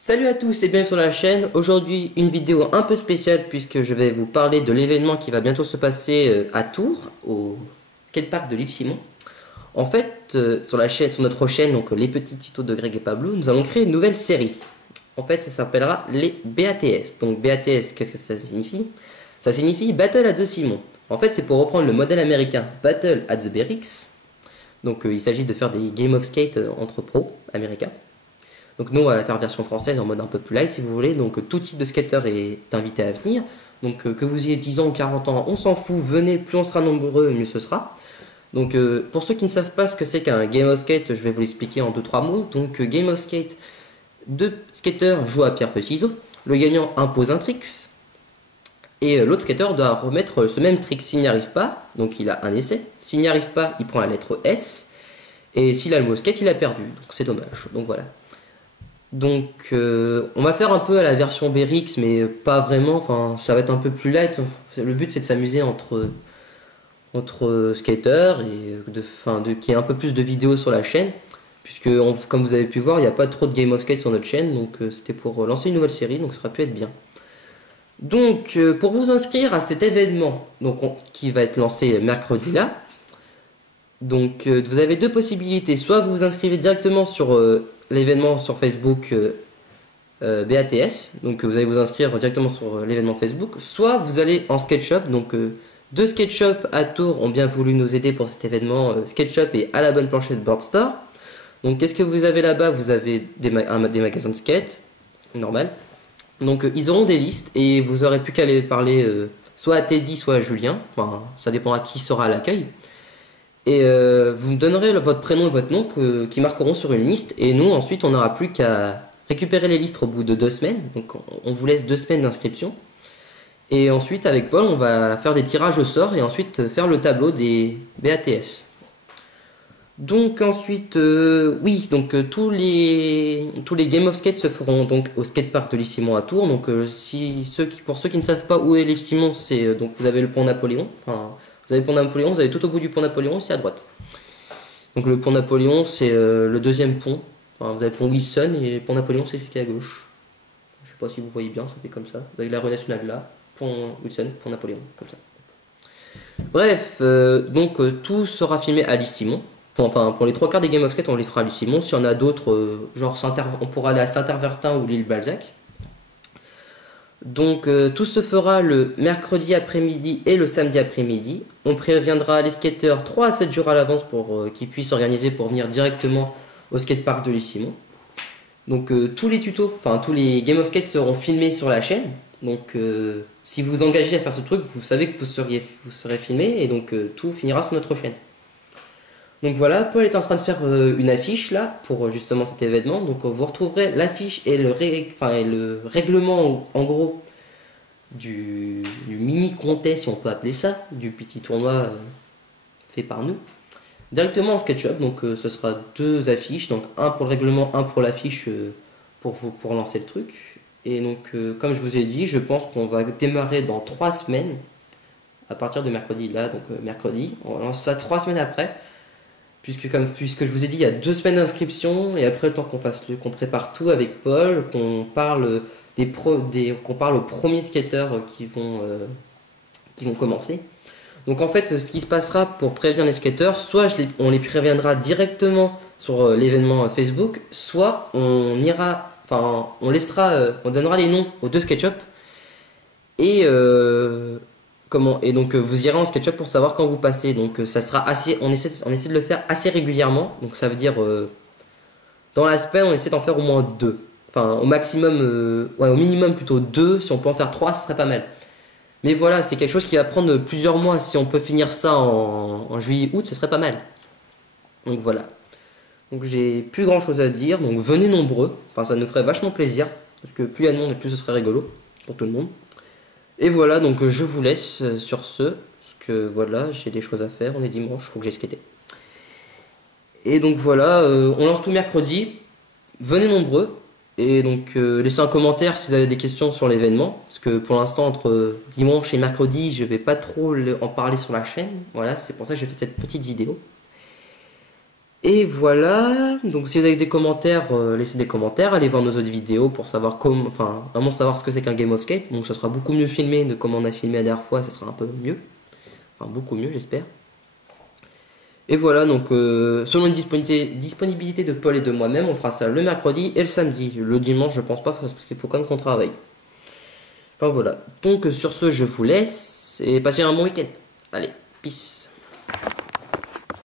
Salut à tous et bienvenue sur la chaîne. Aujourd'hui une vidéo un peu spéciale puisque je vais vous parler de l'événement qui va bientôt se passer à Tours, au skatepark de l'île Simon. En fait, sur notre chaîne, donc les petits tutos de Greg et Pablo, nous allons créer une nouvelle série. En fait, ça s'appellera les BATS. Donc BATS, qu'est-ce que ça signifie? Ça signifie Battle at the Simon. En fait, c'est pour reprendre le modèle américain Battle at the BRX. Donc il s'agit de faire des Game of Skate entre pros américains. Donc nous on va la faire version française en mode un peu plus light si vous voulez. Donc tout type de skater est invité à venir. Donc que vous ayez 10 ans ou 40 ans, on s'en fout, venez, plus on sera nombreux, mieux ce sera. Donc pour ceux qui ne savent pas ce que c'est qu'un Game of Skate, je vais vous l'expliquer en 2-3 mots. Donc Game of Skate, deux skateurs jouent à pierre feuille ciseaux. Le gagnant impose un tricks. Et l'autre skater doit remettre ce même trick s'il n'y arrive pas. Donc il a un essai. S'il n'y arrive pas, il prend la lettre S. Et s'il a le mot skate, il a perdu. Donc c'est dommage. Donc voilà. Donc on va faire un peu à la version BRX mais pas vraiment, enfin ça va être un peu plus light. Le but c'est de s'amuser entre skaters et qu'il y ait un peu plus de vidéos sur la chaîne. Puisque comme vous avez pu voir, il n'y a pas trop de Game of Skate sur notre chaîne, donc c'était pour lancer une nouvelle série, donc ça aurait pu être bien. Donc pour vous inscrire à cet événement qui va être lancé mercredi là, donc vous avez deux possibilités. Soit vous vous inscrivez directement sur l'événement sur Facebook BATS, donc vous allez vous inscrire directement sur l'événement Facebook, soit vous allez en SketchUp. Donc deux SketchUp à Tours ont bien voulu nous aider pour cet événement, SketchUp et à la bonne planchette Board Store. Donc qu'est-ce que vous avez là-bas? Vous avez des magasins de skate, normal. Donc ils auront des listes et vous aurez plus qu'à aller parler soit à Teddy soit à Julien, enfin ça dépend à qui sera à l'accueil. Et vous me donnerez votre prénom et votre nom qui marqueront sur une liste. Et nous, ensuite, on n'aura plus qu'à récupérer les listes au bout de 2 semaines. Donc, on vous laisse 2 semaines d'inscription. Et ensuite, avec Paul, on va faire des tirages au sort et ensuite faire le tableau des BATS. Donc ensuite, oui, donc tous les Game of Skate se feront donc au skatepark de l'île Simon à Tours. Donc pour ceux qui ne savent pas où est l'île Simon, c'est donc vous avez le pont Napoléon. Enfin, vous avez le pont Napoléon, vous avez tout au bout du pont Napoléon, c'est à droite. Donc le pont Napoléon, c'est le deuxième pont. Enfin, vous avez le pont Wilson et le pont Napoléon, c'est celui qui est à gauche. Je sais pas si vous voyez bien, ça fait comme ça. Avec la rue nationale là, pont Wilson, pont Napoléon, comme ça. Bref, donc tout sera filmé à l'île Simon. Enfin, pour les 3 quarts des Game of Skate, on les fera à l'île Simon. S'il y en a d'autres, genre on pourra aller à Saint-Herbertin ou l'île Balzac. Donc tout se fera le mercredi après-midi et le samedi après-midi. On préviendra les skateurs 3 à 7 jours à l'avance pour qu'ils puissent s'organiser pour venir directement au skatepark de l'île Simon. Donc tous les tutos, enfin tous les Game of Skate seront filmés sur la chaîne. Donc si vous vous engagez à faire ce truc, vous savez que vous serez filmé et donc tout finira sur notre chaîne. Donc voilà, Paul est en train de faire une affiche là pour justement cet événement. Donc vous retrouverez l'affiche et le règlement en gros du mini contest, si on peut appeler ça, du petit tournoi fait par nous, directement en SketchUp. Donc ce sera 2 affiches, donc un pour le règlement, un pour l'affiche pour lancer le truc. Et donc comme je vous ai dit, je pense qu'on va démarrer dans 3 semaines à partir de mercredi là, donc mercredi. On va lancer ça 3 semaines après. Puisque je vous ai dit, il y a 2 semaines d'inscription, et après, le temps qu'on prépare tout avec Paul, qu'on parle qu'on parle aux premiers skateurs qui vont commencer. Donc en fait, ce qui se passera pour prévenir les skateurs, soit on les préviendra directement sur l'événement Facebook, soit on donnera les noms aux 2 SketchUp, et donc vous irez en SketchUp pour savoir quand vous passez. Donc ça sera on essaie de le faire assez régulièrement. Donc ça veut dire dans la semaine on essaie d'en faire au moins 2. Enfin au maximum, au minimum plutôt 2. Si on peut en faire 3, ce serait pas mal. Mais voilà, c'est quelque chose qui va prendre plusieurs mois. Si on peut finir ça en juillet-août, ce serait pas mal. Donc voilà. Donc j'ai plus grand chose à dire. Donc venez nombreux. Enfin ça nous ferait vachement plaisir. Parce que plus il y a de monde et plus ce serait rigolo pour tout le monde. Et voilà, donc je vous laisse sur ce, parce que voilà, j'ai des choses à faire, on est dimanche, il faut que j'aille skater. Et donc voilà, on lance tout mercredi, venez nombreux, et donc laissez un commentaire si vous avez des questions sur l'événement, parce que pour l'instant, entre dimanche et mercredi, je vais pas trop en parler sur la chaîne, voilà, c'est pour ça que j'ai fait cette petite vidéo. Et voilà, donc si vous avez des commentaires, laissez des commentaires, allez voir nos autres vidéos pour savoir comment, enfin, vraiment savoir ce que c'est qu'un Game of Skate. Donc ça sera beaucoup mieux filmé de comme on a filmé la dernière fois, ça sera un peu mieux, enfin beaucoup mieux j'espère. Et voilà, donc selon une disponibilité de Paul et de moi-même, on fera ça le mercredi et le samedi. Le dimanche, je pense pas, parce qu'il faut quand même qu'on travaille. Enfin voilà, donc sur ce, je vous laisse et passez un bon week-end. Allez, peace.